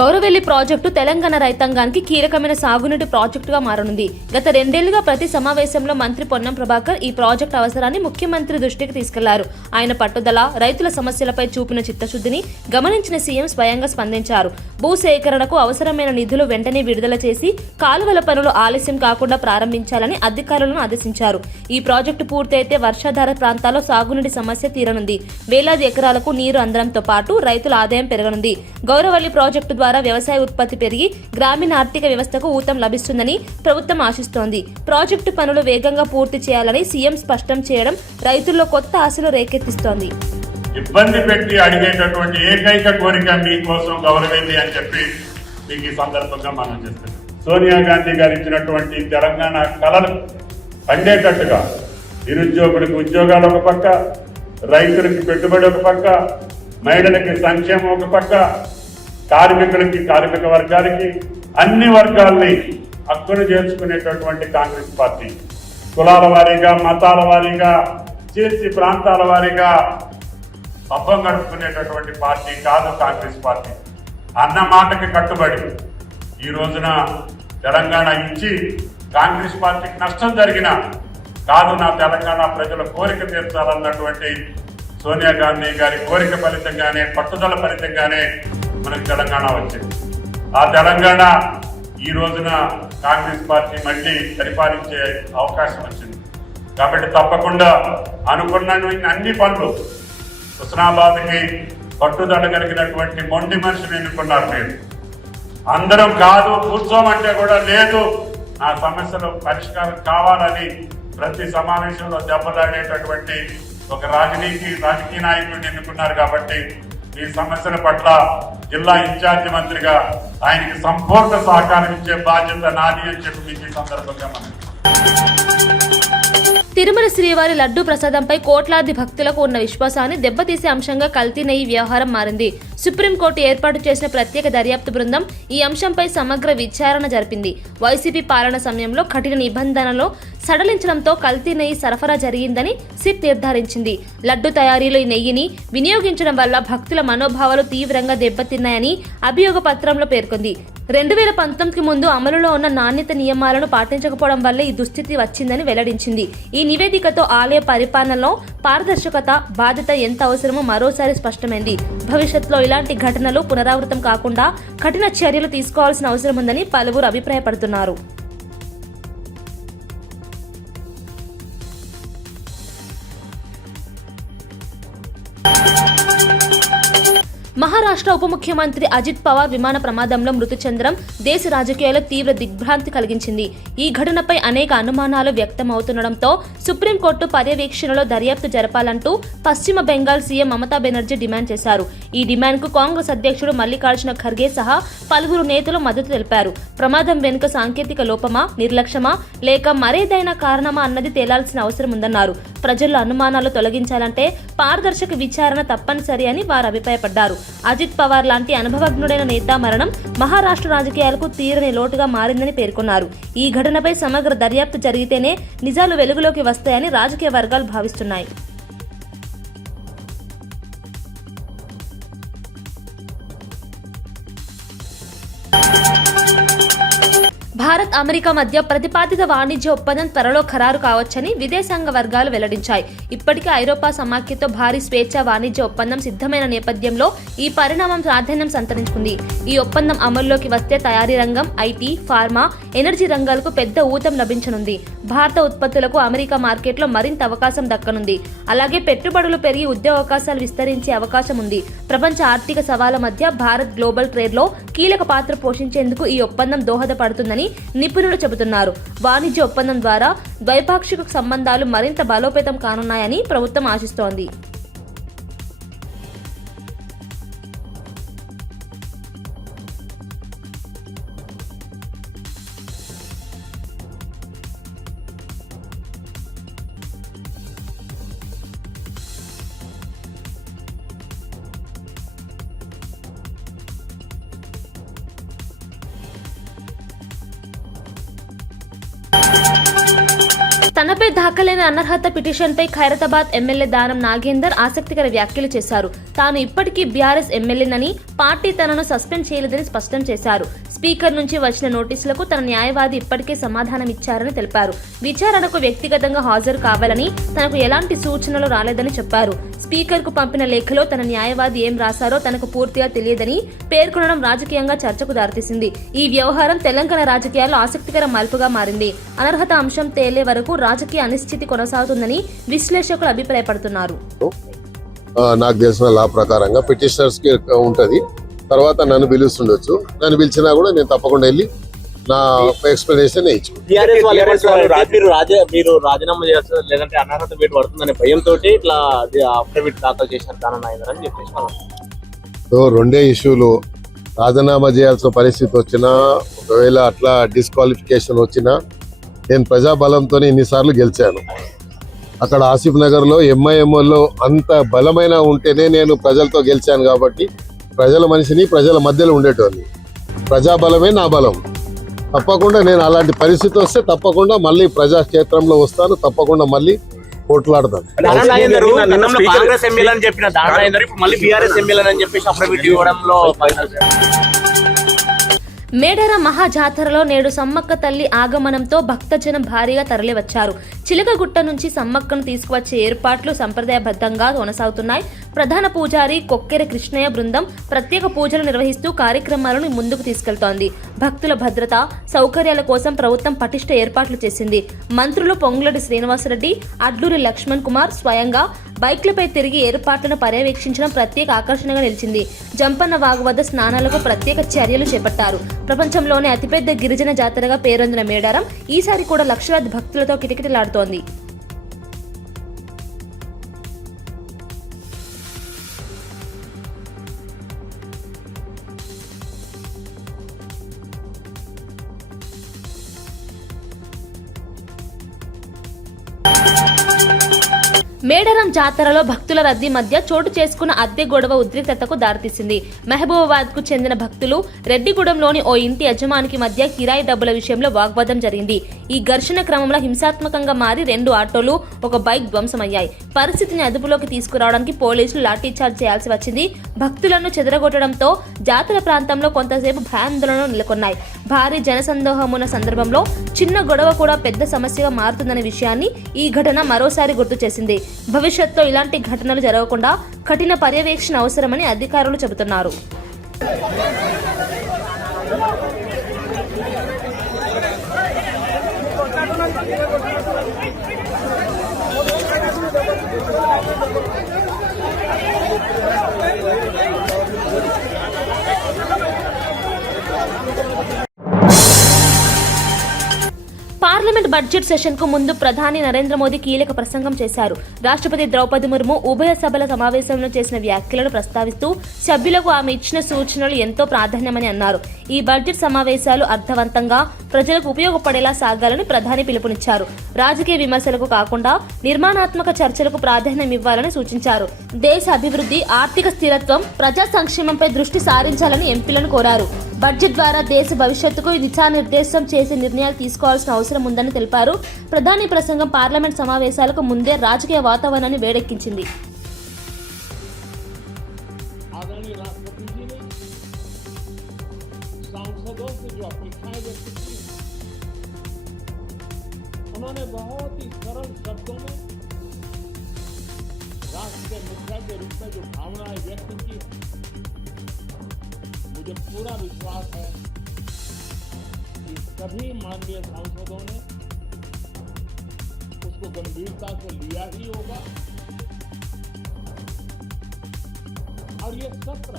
Gouravelli project Telangana రైతాంగానికి కీలకమైన సాగునీటి ప్రాజెక్టుగా మారనుంది. గత 2 ఏళ్లుగా ప్రతి సమావేశంలో మంత్రి పొన్నం ప్రభాకర్ ఈ ప్రాజెక్టు అవసరాన్ని ముఖ్యమంత్రి దృష్టికి తీసుకెళ్లారు. ఆయన పట్టుదల, రైతుల సమస్యలపై చూపిన చిత్తశుద్ధిని గమనించిన సీఎం స్వయంగా స్పందించారు. భూసేకరణకు అవసరమైన నిధులు వెంటనే విడుదల చేసి కాలువల పనులు ఆలస్యం కాకుండా ప్రారంభించాలని అధికారులను ఆదేశించారు. ఈ ప్రాజెక్టు పూర్తయితే వర్షాధార ప్రాంతాల్లో సాగునీటి సమస్య తీరనుంది. వేలాది ఎకరాలకు నీరు అందడంతో పాటు రైతుల ఆదాయం పెరగనుంది. గౌరవల్లి ప్రాజెక్టు ద్వారా వ్యవసాయ ఉత్పత్తి పెరిగి గ్రామీణ ఆర్థిక వ్యవస్థకు ఊతం లభిస్తుందని ప్రభుత్వం ఆశిస్తోంది. ప్రాజెక్టు పనులు వేగంగా పూర్తి చేయాలని సీఎం స్పష్టం చేయడం రైతుల్లో కొత్త ఆశలు రేకెత్తిస్తోంది. ఇబ్బంది పెట్టి అడిగేటటువంటి ఏకైక కోరిక మీకోసం గౌరవేది అని చెప్పి మీకు ఈ సందర్భంగా మనం చేస్తున్నాం. సోనియా గాంధీ గారు ఇచ్చినటువంటి తెలంగాణ కళలు పండేటట్టుగా నిరుద్యోగులకు ఉద్యోగాలు ఒక పక్క, రైతులకి పెట్టుబడి ఒక పక్క, మహిళలకి సంక్షేమం ఒక పక్క, కార్మికులకి, కార్మిక వర్గాలకి, అన్ని వర్గాల్ని హక్కును చేర్చుకునేటటువంటి కాంగ్రెస్ పార్టీ కులాల వారీగా, మతాల వారీగా, చేసి ప్రాంతాల వారీగా పబ్బం గడుపుకునేటటువంటి పార్టీ కాదు కాంగ్రెస్ పార్టీ. అన్న మాటకి కట్టుబడి ఈ రోజున తెలంగాణ ఇచ్చి కాంగ్రెస్ పార్టీకి నష్టం జరిగిన కాదు, నా తెలంగాణ ప్రజల కోరిక తీర్చాలన్నటువంటి సోనియా గాంధీ గారి కోరిక ఫలితంగానే, పట్టుదల ఫలితంగానే మనకు తెలంగాణ వచ్చింది. ఆ తెలంగాణ ఈ రోజున కాంగ్రెస్ పార్టీ మళ్ళీ పరిపాలించే అవకాశం వచ్చింది. కాబట్టి తప్పకుండా అనుకున్న అన్ని పనులు, హుస్నాబాద్కి పట్టుదల కలిగినటువంటి మొండి మనిషిని ఎన్నుకున్నారు. మీరు అందరం కాదు కూర్చోమంటే కూడా లేదు, నా సమస్యలు పరిష్కారం కావాలని ప్రతి సమావేశంలో దెబ్బలాడేటటువంటి ఒక రాజకీయ నాయకుడిని ఎన్నుకున్నారు. కాబట్టి ఈ సమస్యల పట్ల జిల్లా ఇన్ఛార్జి మంత్రిగా ఆయనకి సంపూర్ణ సహకారం ఇచ్చే బాధ్యత నాది అని చెప్పి మీకు ఈ సందర్భంగా మనం. తిరుమల శ్రీవారి లడ్డూ ప్రసాదంపై కోట్లాది భక్తులకు ఉన్న విశ్వాసాన్ని దెబ్బతీసే అంశంగా కల్తీ నెయ్యి వ్యవహారం మారింది. సుప్రీంకోర్టు ఏర్పాటు చేసిన ప్రత్యేక దర్యాప్తు బృందం ఈ అంశంపై సమగ్ర విచారణ జరిపింది. వైసీపీ పాలన సమయంలో కఠిన నిబంధనలు సడలించడంతో కల్తీ నెయ్యి సరఫరా జరిగిందని సిట్ నిర్ధారించింది. లడ్డు తయారీలో ఈ నెయ్యిని వినియోగించడం వల్ల భక్తుల మనోభావాలు తీవ్రంగా దెబ్బతిన్నాయని అభియోగ పత్రంలో పేర్కొంది. 2019కి ముందు అమలులో ఉన్న నాణ్యత నియమాలను పాటించకపోవడం వల్లే ఈ దుస్థితి వచ్చిందని వెల్లడించింది. ఈ నివేదికతో ఆలయ పరిపాలనలో పారదర్శకత, బాధ్యత ఎంత అవసరమో మరోసారి స్పష్టమైంది. భవిష్యత్తులో ఇలాంటి ఘటనలు పునరావృతం కాకుండా కఠిన చర్యలు తీసుకోవాల్సిన అవసరం ఉందని పలువురు అభిప్రాయపడుతున్నారు. మహారాష్ట్ర ఉప ముఖ్యమంత్రి అజిత్ పవార్ విమాన ప్రమాదంలో మృతి చెందడం దేశ రాజకీయాల్లో తీవ్ర దిగ్భ్రాంతి కలిగించింది. ఈ ఘటనపై అనేక అనుమానాలు వ్యక్తమవుతుండటంతో సుప్రీంకోర్టు పర్యవేక్షణలో దర్యాప్తు జరపాలంటూ పశ్చిమ బెంగాల్ సీఎం మమతా బెనర్జీ డిమాండ్ చేశారు. ఈ డిమాండ్కు కాంగ్రెస్ అధ్యక్షుడు మల్లికార్జున ఖర్గే సహా పలువురు నేతలు మద్దతు తెలిపారు. ప్రమాదం వెనుక సాంకేతిక లోపమా, నిర్లక్ష్యమా లేక మరేదైనా కారణమా అన్నది తేలాల్సిన అవసరం ఉందన్నారు. ప్రజల్లో అనుమానాలు తొలగించాలంటే పారదర్శక విచారణ తప్పనిసరి అని వారు అభిప్రాయపడ్డారు. అజిత్ పవార్ లాంటి అనుభవజ్ఞుడైన నేత మరణం మహారాష్ట్ర రాజకీయాలకు తీరని లోటుగా మారిందని పేర్కొన్నారు. ఈ ఘటనపై సమగ్ర దర్యాప్తు జరిగితేనే నిజాలు వెలుగులోకి వస్తాయని రాజకీయ వర్గాలు భావిస్తున్నాయి. భారత్, అమెరికా మధ్య ప్రతిపాదిత వాణిజ్య ఒప్పందం త్వరలో ఖరారు కావచ్చని విదేశాంగ వర్గాలు వెల్లడించాయి. ఇప్పటికే ఐరోపా సమాఖ్యతో భారీ స్వేచ్ఛా వాణిజ్య ఒప్పందం సిద్ధమైన నేపథ్యంలో ఈ పరిణామం ప్రాధాన్యం సంతరించుకుంది. ఈ ఒప్పందం అమల్లోకి వస్తే తయారీ రంగం, ఐటీ, ఫార్మా, ఎనర్జీ రంగాలకు పెద్ద ఊతం లభించనుంది. భారత ఉత్పత్తులకు అమెరికా మార్కెట్లో మరింత అవకాశం దక్కనుంది. అలాగే పెట్టుబడులు పెరిగి ఉద్యోగావకాశాలు విస్తరించే అవకాశం ఉంది. ప్రపంచ ఆర్థిక సవాళ్ల మధ్య భారత్ గ్లోబల్ ట్రేడ్లో కీలక పాత్ర పోషించేందుకు ఈ ఒప్పందం దోహదపడుతుందని నిపుణులు చెబుతున్నారు. వాణిజ్య ఒప్పందం ద్వారా ద్వైపాక్షిక సంబంధాలు మరింత బలోపేతం కానున్నాయని ప్రభుత్వం ఆశిస్తోంది. తనపై దాఖలైన అనర్హత పిటిషన్పై ఖైరతాబాద్ ఎమ్మెల్యే దానం నాగేందర్ ఆసక్తికర వ్యాఖ్యలు చేశారు. తాను ఇప్పటికీ బీఆర్ఎస్ ఎమ్మెల్యేనని, పార్టీ తనను సస్పెండ్ చేయలేదని స్పష్టం చేశారు. స్పీకర్ నుంచి వచ్చిన నోటీసులకు తన న్యాయవాది ఇప్పటికే సమాధానమిచ్చారని తెలిపారు. విచారణకు వ్యక్తిగతంగా హాజరు కావాలని తనకు ఎలాంటి సూచనలు రాలేదని చెప్పారు. స్పీకర్కు పంపిన లేఖలో తన న్యాయవాది ఏం రాశారో తనకు పూర్తిగా తెలియదని పేర్కొనడం రాజకీయంగా చర్చకు దారితీసింది. ఈ వ్యవహారం తెలంగాణ రాజకీయాల్లో ఆసక్తికర మలుపుగా మారింది. అనర్హత అంశం తేలే వరకు రాజకీయ అనిశ్చితి కొనసాగుతుందని విశ్లేషకులు అభిప్రాయపడుతున్నారు. నాకు తెలిసిన లా ప్రకారంగా పిటిషనర్స్ కి ఉంటది. తర్వాత నన్ను పిలుస్తుండొచ్చు. నన్ను పిలిచినా కూడా నేను తప్పకుండా వెళ్ళి నా ఎక్స్ప్లెనేషన్ మీరు రాజీనామా చేస్తారు లేదంటే అనర్హత వేటు పడుతుందనే భయంతో ఇట్లా అఫిడవిట్ దాఖలు చేశారు దానని చెప్పేసి రెండే ఇష్యూలు రాజీనామా చేయాల్సిన పరిస్థితి వచ్చినా, ఒకవేళ అట్లా డిస్క్వాలిఫికేషన్ వచ్చినా నేను ప్రజాబలంతో ఇన్నిసార్లు గెలిచాను. అక్కడ ఆసిఫ్ నగర్ లో ఎంఐఎంఓలో అంత బలమైన ఉంటేనే నేను ప్రజలతో గెలిచాను. కాబట్టి ప్రజల మనిషిని, ప్రజల మధ్యలో ఉండేటోని, ప్రజాబలమే నా బలం. తప్పకుండా నేను అలాంటి పరిస్థితి వస్తే తప్పకుండా మళ్ళీ ప్రజాక్షేత్రంలో వస్తాను. తప్పకుండా మళ్ళీ పోట్లాడతాను. కాంగ్రెస్ ఎమ్మెల్యే అని చెప్పిన ఇప్పుడు మళ్ళీ బీఆర్ఎస్ ఎమ్మెల్యే అని చెప్పేసి అఫిడవిట్ ఇవ్వడంలో మేడార మహాజాతరలో నేడు సమ్మక్క తల్లి ఆగమనంతో భక్తజనం భారీగా తరలివచ్చారు. చిలకగుట్ట నుంచి సమ్మక్కను తీసుకువచ్చే ఏర్పాట్లు సంప్రదాయబద్ధంగా కొనసాగుతున్నాయి. ప్రధాన పూజారి కొక్కెర కృష్ణయ్య బృందం ప్రత్యేక పూజలు నిర్వహిస్తూ కార్యక్రమాలను ముందుకు తీసుకెళ్తోంది. భక్తుల భద్రత, సౌకర్యాల కోసం ప్రభుత్వం పటిష్ట ఏర్పాట్లు చేసింది. మంత్రులు పొంగులేటి శ్రీనివాసరెడ్డి, అడ్లూరి లక్ష్మణ్ కుమార్ స్వయంగా బైక్లపై తిరిగి ఏర్పాట్లను పర్యవేక్షించడం ప్రత్యేక ఆకర్షణగా నిలిచింది. జంపన్న వాగు వద్ద స్నానాలకు ప్రత్యేక చర్యలు చేపట్టారు. ప్రపంచంలోనే అతిపెద్ద గిరిజన జాతరగా పేరొందిన మేడారం ఈసారి కూడా లక్షలాది భక్తులతో కిటకిటలాడుతోంది. మేడారం జాతరలో భక్తుల రద్దీ మధ్య చోటు చేసుకున్న అద్దె గొడవ ఉద్రిక్తతకు దారితీసింది. మహబూబాబాద్ కు చెందిన భక్తులు రెడ్డిగూడెంలోని ఓ ఇంటి యజమానికి మధ్య కిరాయి డబ్బుల విషయంలో వాగ్వాదం జరిగింది. ఈ ఘర్షణ క్రమంలో హింసాత్మకంగా మారి 2 ఆటోలు, ఒక బైక్ ధ్వంసమయ్యాయి. పరిస్థితిని అదుపులోకి తీసుకురావడానికి పోలీసులు లాఠీచార్జ్ చేయాల్సి వచ్చింది. భక్తులను చెదరగొట్టడంతో జాతర ప్రాంతంలో కొంతసేపు భయాందోళనలు నెలకొన్నాయి. భారీ జనసందోహమున్న సందర్భంలో చిన్న గొడవ కూడా పెద్ద సమస్యగా మారుతుందనే విషయాన్ని ఈ ఘటన మరోసారి గుర్తు చేసింది. భవిష్యత్తులో ఇలాంటి ఘటనలు జరగకుండా కఠిన పర్యవేక్షణ అవసరమని అధికారులు చెబుతున్నారు. పార్లమెంట్ బడ్జెట్ సెషన్ కు ముందు ప్రధాని నరేంద్ర మోదీ కీలక ప్రసంగం చేశారు. రాష్ట్రపతి ద్రౌపది ముర్ము ఉభయ సభల సమావేశంలో చేసిన వ్యాఖ్యలను ప్రస్తావిస్తూ సభ్యులకు ఆమె ఇచ్చిన సూచనలు ఎంతో ప్రాధాన్యమని అన్నారు. ఈ బడ్జెట్ సమావేశాలు అర్థవంతంగా ప్రజలకు ఉపయోగపడేలా సాగాలని ప్రధాని పిలుపునిచ్చారు. రాజకీయ విమర్శలకు కాకుండా నిర్మాణాత్మక చర్చలకు ప్రాధాన్యం ఇవ్వాలని సూచించారు. దేశ అభివృద్ధి, ఆర్థిక స్థిరత్వం, ప్రజా సంక్షేమంపై దృష్టి సారించాలని ఎంపీలను కోరారు. బడ్జెట్ ద్వారా దేశ భవిష్యత్తుకు దిశానిర్దేశం చేసే నిర్ణయాలు తీసుకోవాల్సిన అవసరం ఉందని తెలిపారు. ప్రధాని ప్రసంగం పార్లమెంట్ సమావేశాలకు ముందే రాజకీయ వాతావరణాన్ని వేడెక్కించింది. मुझे पूरा विश्वास है कि सभी माननीय सांसदों ने उसको गंभीरता से लिया ही होगा और ये सत्र